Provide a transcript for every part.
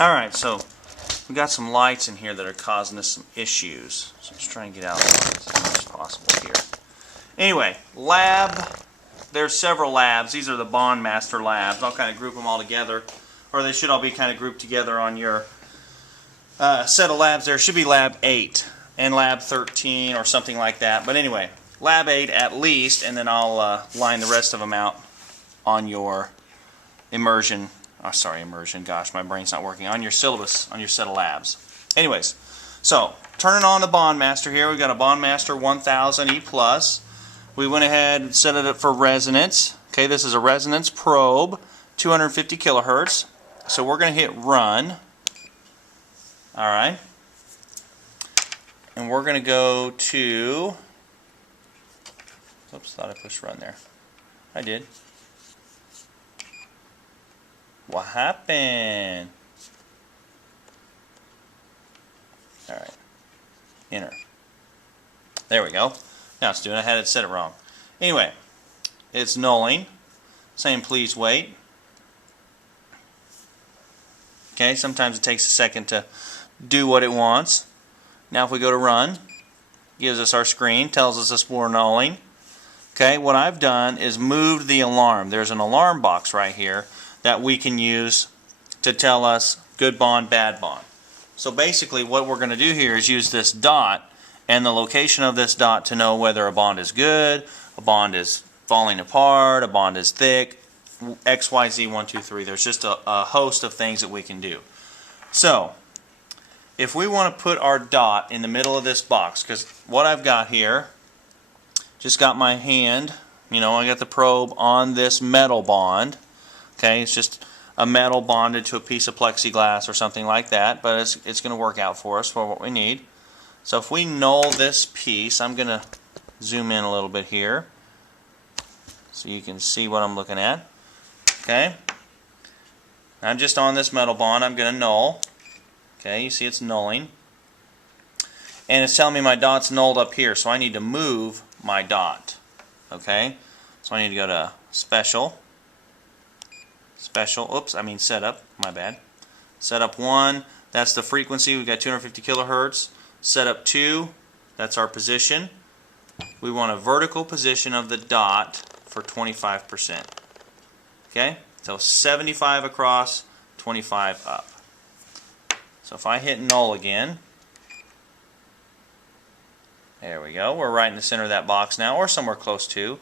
Alright, so we got some lights in here that are causing us some issues. So let's try and get out of the lights as much as possible here. Anyway, lab. There's several labs. These are the Bondmaster labs. I'll kind of group them all together, or they should all be kind of grouped together on your set of labs. There should be lab 8 and lab 13 or something like that. But anyway, lab 8 at least, and then I'll line the rest of them out on your immersion. Oh, sorry, immersion. Gosh, my brain's not working. On your syllabus, on your set of labs. Anyways, so turning on the Bondmaster here. We've got a Bondmaster 1000 E+. We went ahead and set it up for resonance. Okay, this is a resonance probe, 250 kilohertz. So we're going to hit run. Alright. And we're going to go to... Oops, thought I pushed run there. I did. What happened? Alright. Enter. There we go. Now it's doing it. I had it set it wrong. Anyway, it's nulling. Saying please wait. Okay, sometimes it takes a second to do what it wants. Now if we go to run, gives us our screen, tells us we're nulling. Okay, what I've done is moved the alarm. There's an alarm box right here that we can use to tell us good bond, bad bond. So basically what we're going to do here is use this dot and the location of this dot to know whether a bond is good, a bond is falling apart, a bond is thick, X, Y, Z, 1, 2, 3. There's just a host of things that we can do. So if we want to put our dot in the middle of this box, because what I've got here, just got my hand, you know, I got the probe on this metal bond. Okay, it's just a metal bonded to a piece of plexiglass or something like that, but it's going to work out for us for what we need. So if we null this piece, I'm going to zoom in a little bit here so you can see what I'm looking at. Okay, I'm just on this metal bond. I'm going to null. Okay, you see it's nulling. And it's telling me my dot's nulled up here, so I need to move my dot. Okay, so I need to go to Special. Setup, my bad. Setup 1, that's the frequency. We've got 250 kilohertz. Setup 2, that's our position. We want a vertical position of the dot for 25%. Okay, so 75 across, 25 up. So if I hit null again, there we go. We're right in the center of that box now, or somewhere close to.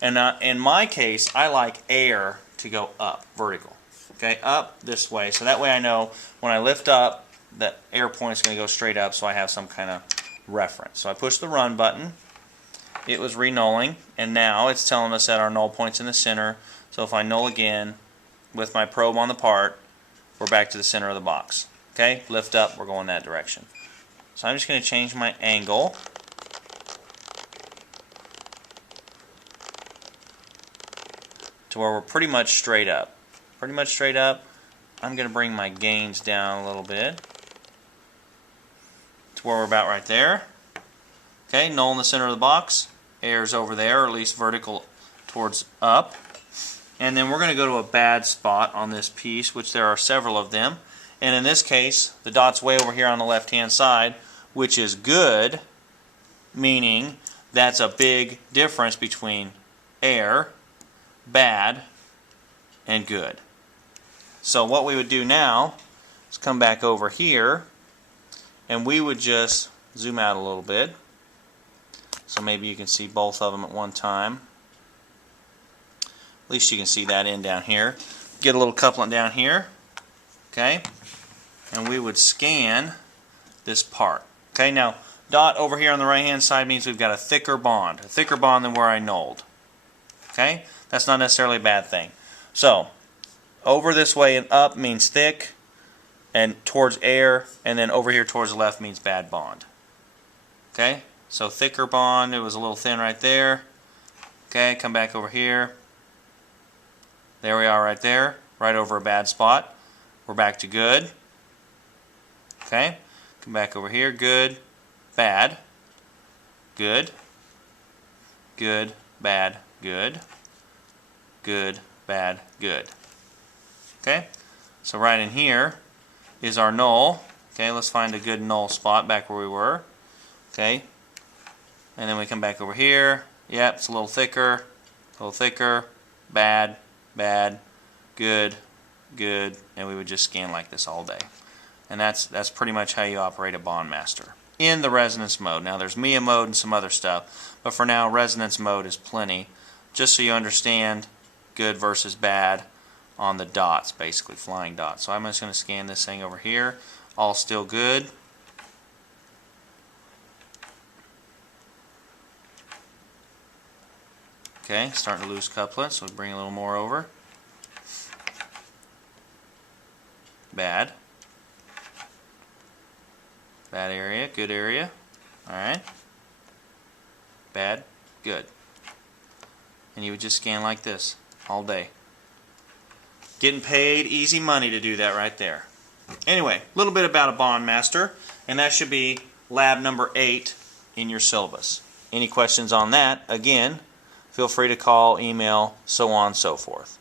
And in my case, I like air to go up, vertical. Okay, up this way. So that way I know when I lift up, the air point is going to go straight up, so I have some kind of reference. So I push the run button. It was re-nulling, and now it's telling us that our null point's in the center. So if I null again with my probe on the part, we're back to the center of the box. Okay, lift up, we're going that direction. So I'm just going to change my angle. To where we're pretty much straight up. Pretty much straight up. I'm going to bring my gains down a little bit to where we're about right there. Okay, null in the center of the box. Air's over there, or at least vertical towards up. And then we're going to go to a bad spot on this piece, which there are several of them. And in this case, the dot's way over here on the left-hand side, which is good, meaning that's a big difference between air, bad, and good. So what we would do now is come back over here, and we would just zoom out a little bit so maybe you can see both of them at one time. At least you can see that end down here. Get a little coupling down here, okay, and we would scan this part. Okay, now dot over here on the right hand side means we've got a thicker bond than where I nulled. Okay, that's not necessarily a bad thing. So over this way and up means thick, and towards air, and then over here towards the left means bad bond. Okay, so thicker bond, it was a little thin right there. Okay, come back over here. There we are right there, right over a bad spot. We're back to good. Okay, come back over here, good, bad, good, good, bad, good, good, bad, good. Okay, so right in here, is our null. Okay, let's find a good null spot back where we were. Okay, and then we come back over here. Yep, it's a little thicker, bad, bad, good, good, and we would just scan like this all day. And that's pretty much how you operate a Bondmaster in the resonance mode. Now there's Mia mode and some other stuff, but for now resonance mode is plenty, just so you understand good versus bad on the dots, basically flying dots. So I'm just going to scan this thing over here, all still good. Okay, starting to lose couplets, so we bring a little more over. Bad. Bad area, good area. Alright. Bad, good. And you would just scan like this all day. Getting paid easy money to do that right there. Anyway, a little bit about a Bondmaster, and that should be lab number 8 in your syllabus. Any questions on that, again, feel free to call, email, so on and so forth.